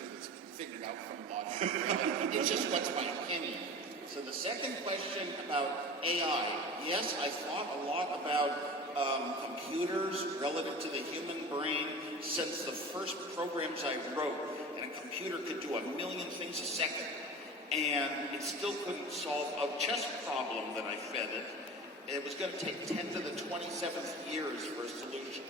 sure it's figured out from logic. It's just what's my opinion. So the second question about AI. Yes, I thought a lot about computers relative to the human brain since the first programs I wrote. And a computer could do a million things a second. And it still couldn't solve a chess problem that I fed it. It was going to take 10 to the 27th years for a solution.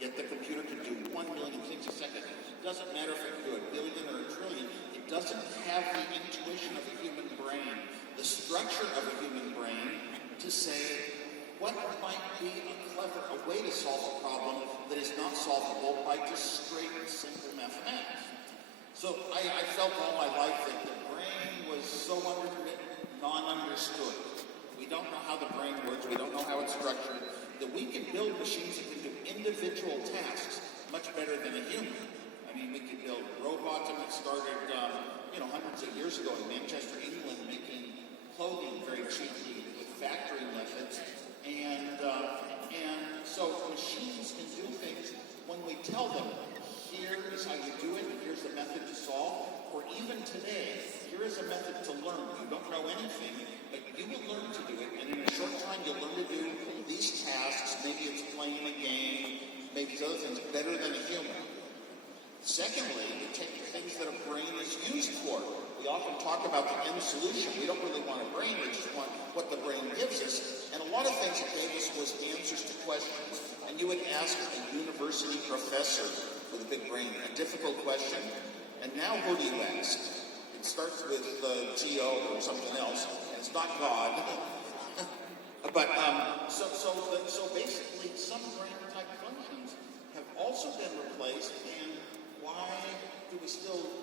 Yet the computer can do 1 million things a second. It doesn't matter if it can do a billion or a trillion. It doesn't have the intuition of a human brain, the structure of a human brain to say what might be a way to solve a problem that is not solvable by just straight and simple mathematics. So I felt all my life that the brain was so underwritten, non-understood. We don't know how the brain works. We don't know how it's structured. That we can build machines that can do individual tasks much better than a human. I mean, we could build robots, and it started, hundreds of years ago in Manchester, England, making clothing very cheaply with factory methods. And so machines can do things when we tell them, here is how you do it, and here's the method to solve. Or even today, here is a method to learn. You don't know anything, but you will learn to do it, and in a short time you'll learn to do these tasks. Maybe it's playing a game, maybe it's other things, better than a human. Secondly, we take the things that a brain is used for. We often talk about the end solution. We don't really want a brain, we just want what the brain gives us. And a lot of things it gave us was answers to questions. And you would ask a university professor with a big brain a difficult question, and now who do you ask? It starts with G-O or something else, and it's not God. But so basically, some brain-type functions have also been replaced, and why do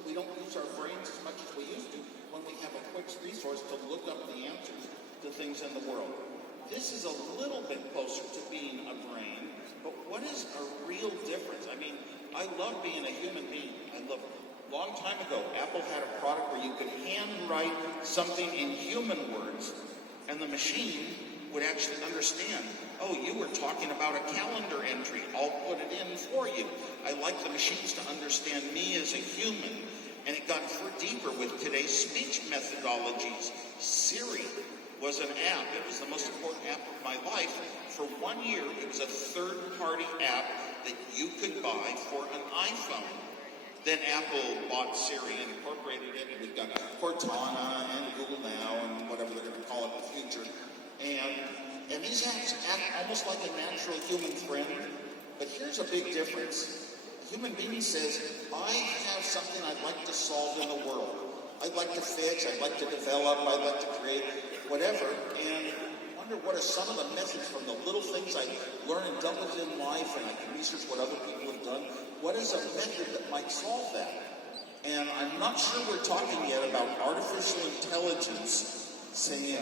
we don't use our brains as much as we used to when we have a quick resource to look up the answers to things in the world? This is a little bit closer to being a brain, but what is a real difference? I mean, I love being a human being. A long time ago, Apple had a product where you could handwrite something in human words, and the machine would actually understand, oh, you were talking about a calendar entry. I'll put it in for you. I like the machines to understand me as a human. And it got deeper with today's speech methodologies. Siri was an app. It was the most important app of my life. For 1 year, it was a third-party app that you could buy for an iPhone. Then Apple bought Siri and incorporated it, and we've got Cortana and Google Now and whatever they're going to call it in the future. And these apps act almost like a natural human friend. But here's a big difference. A human being says, I have something I'd like to solve in the world. I'd like to fix, I'd like to develop, I'd like to create, whatever. And I wonder what are some of the methods from the little things I learn and dealt with in life, and I can research what other people have done. What is a method that might solve that? And I'm not sure we're talking yet about artificial intelligence saying,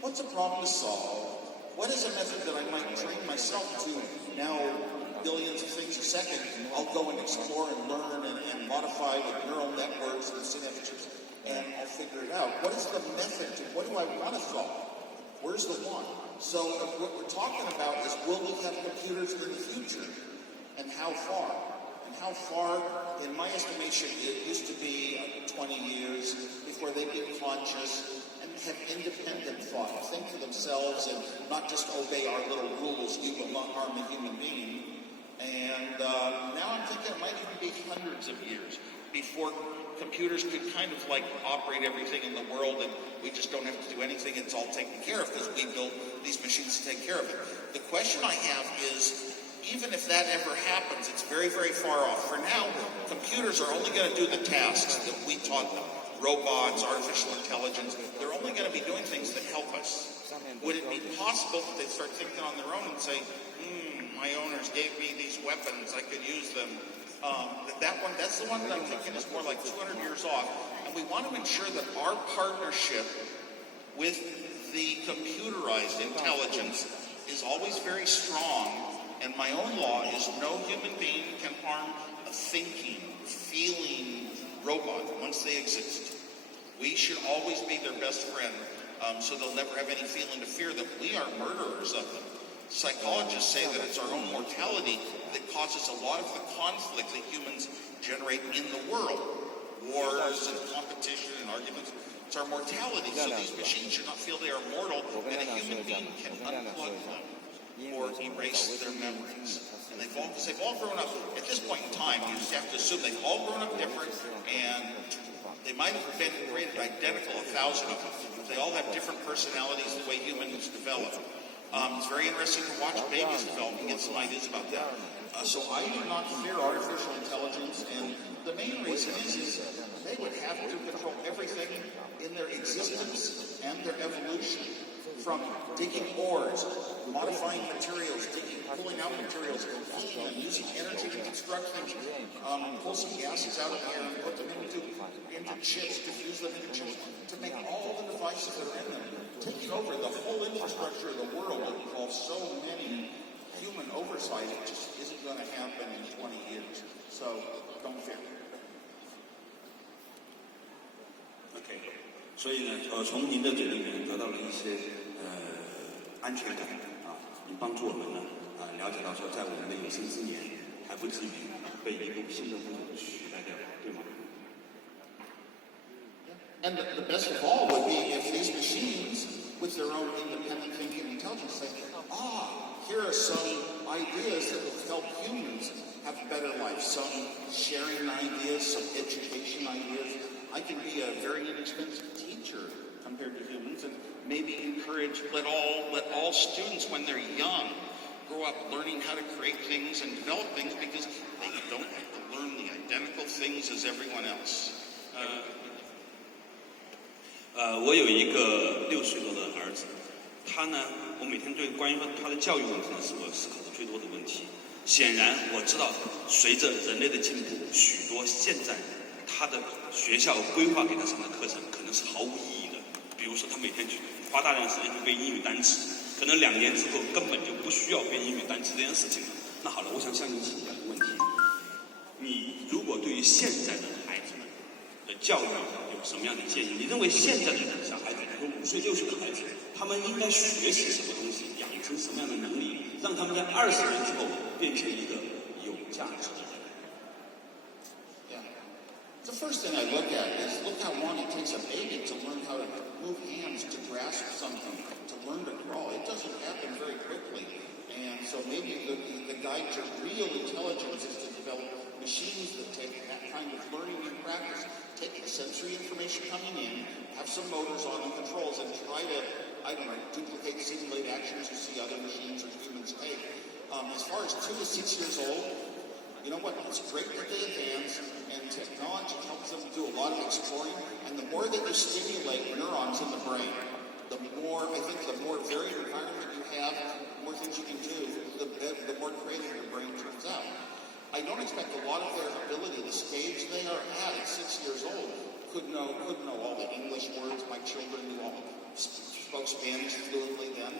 what's a problem to solve? What is a method that I might train myself to now billions of things a second? I'll go and explore and learn and modify with neural networks and synapses, and I'll figure it out. What is the method to, what do I want to solve? Where's the one? So what we're talking about is, will we have computers in the future? And how far? And how far, in my estimation, it used to be 20 years before they get conscious and have independent thought, think for themselves and not just obey our little rules, you will not harm a human being. And now I'm thinking it might even be hundreds of years before computers could kind of like operate everything in the world, and we just don't have to do anything. It's all taken care of because we built these machines to take care of it. The question I have is, even if that ever happens, it's very, very far off. For now, computers are only going to do the tasks that we taught them. Robots, artificial intelligence, they're only going to be doing things that help us. Would it be possible that they start thinking on their own and say, my owners gave me these weapons, I could use them? That's the one that I'm thinking is more like 200 years off. And we want to ensure that our partnership with the computerized intelligence is always very strong. And my own law is no human being can harm a thinking, feeling robot once they exist. We should always be their best friend, so they'll never have any feeling of fear that we are murderers of them. Psychologists say that it's our own mortality that causes a lot of the conflict that humans generate in the world. wars and competition and arguments. It's our mortality. So these machines should not feel they are mortal, and a human being can unplug them or erase their memories. And they've all grown up. At this point in time, you just have to assume they've all grown up different, and they might have been created identical, 1,000 of them. They all have different personalities the way humans develop. It's very interesting to watch babies develop and get some ideas about that. So I do not fear artificial intelligence, and the main reason is they would have to control everything in their existence and their evolution, from digging ores, modifying materials, pulling out materials, heating them, using energy to construct things, pull some gases out of the air and put them into chips, to fuse them into chips, to make all the devices that are in them. Taking over the whole infrastructure of the world that involves so many human oversight, it just isn't going to happen in 20 years. So don't fear. OK， 所以呢，从您的嘴里面得到了一些安全感啊，你帮助我们呢了解到说，在我们的有生之年还不至于被一个新的物种取代掉，对吗？ And the best of all would be if these machines, with their own independent thinking and intelligence, say, here are some ideas that will help humans have a better life, some sharing ideas, some education ideas. I can be a very inexpensive teacher compared to humans, and maybe encourage, let all students, when they're young, grow up learning how to create things and develop things, because they don't have to learn the identical things as everyone else. 我有一个6岁多的儿子，他呢，我每天对关于他的教育问题呢，是我思考的最多的问题。显然，我知道随着人类的进步，许多现在他的学校规划给他上的课程可能是毫无意义的。比如说，他每天去花大量时间去背英语单词，可能2年之后根本就不需要背英语单词这件事情了。那好了，我想向你请教一个问题：你如果对于现在的孩子们的教育有什么样的建议？你认为现在的小孩子，比如5岁、6岁的孩子，他们应该学习什么东西，养成什么样的能力，让他们在20年之后变成一个有价值的人？ The first thing I look at is look how long it takes a baby to learn how to move hands, to grasp something, to learn to crawl. It doesn't happen very quickly. And so maybe the guide to real intelligence is to develop machines that take that kind of learning and practice, take the sensory information coming in, have some motors on and controls, and try to, duplicate, simulate actions you see other machines or humans take. As far as 2 to 6 years old, you know what? It's great that they advance, and technology helps them do a lot of exploring. And the more that you stimulate neurons in the brain, the more varied environment you have, the more things you can do, the more creative your brain turns out. I don't expect a lot of their ability, the stage they are at 6 years old, could know all the English words. My children spoke Spanish fluently then.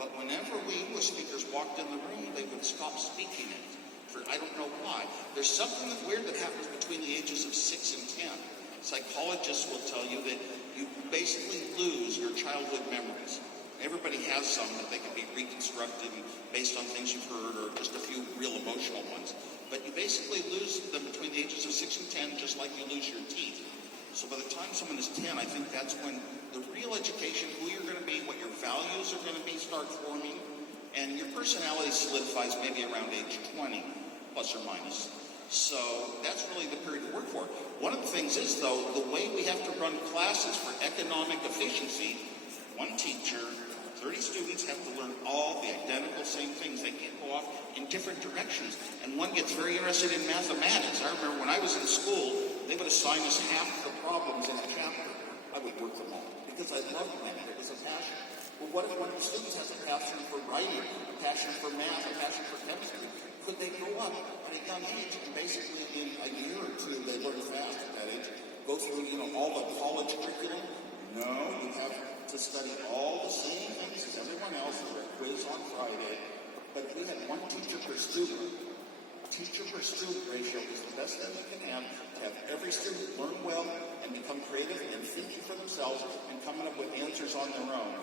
But whenever we English speakers walked in the room, they would stop speaking it. I don't know why. There's something weird that happens between the ages of 6 and 10. Psychologists will tell you that you basically lose your childhood memories. Everybody has some that they can be reconstructed based on things you've heard or just a few real emotional ones. But you basically lose them between the ages of 6 and 10, just like you lose your teeth. So by the time someone is 10, I think that's when the real education, who you're going to be, what your values are going to be, start forming. And your personality solidifies maybe around age 20, plus or minus. So that's really the period to work for. One of the things is, though, the way we have to run classes for economic efficiency, one teacher, 30 students have to learn all the identical same things. They can't go off in different directions. And one gets very interested in mathematics. I remember when I was in school, they would assign us half the problems in a chapter. I would work them all because I loved math. It was a passion. Well, what if one of the students has a passion for writing, a passion for math, a passion for chemistry? Could they grow up at a young age and basically in a year or two, they learn fast at that age, go through, all the college curriculum? No, you have to study all the same things as everyone else for a quiz on Friday. But if we had one teacher per student, teacher-per-student ratio is the best thing we can have to have every student learn well and become creative and thinking for themselves and coming up with answers on their own.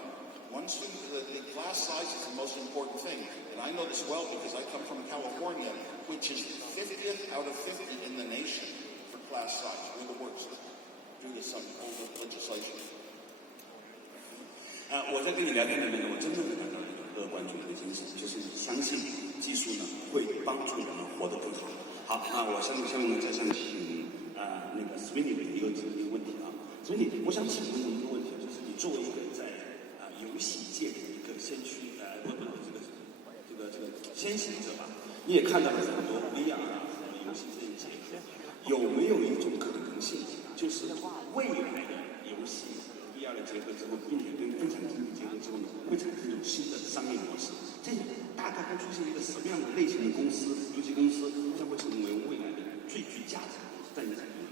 One student, the class size is the most important thing. And I know this well because I come from California, which is 50th out of 50 in the nation for class such, we're the worst due to some old legislation. 我在跟你聊天里面呢，我真正的感到一个乐观主义的精神，就是你相信技术呢会帮助人们活得更好。好，那我下面呢再想请那个 Sweeney 的一个问题啊 ，Sweeney， 我想请问你一个问题，就是你作为一个在游戏界的一个先驱，这个先行者吧，你也看到了很多 VR 啊和游戏这一结合，有没有一种可能性，就是未来的游戏VR 的结合之后，并且跟分享经济结合之后呢，会产生一种新的商业模式？这大概会出现一个什么样的类型的公司？游戏公司将会成为未来的最具价值的公司？在你看来？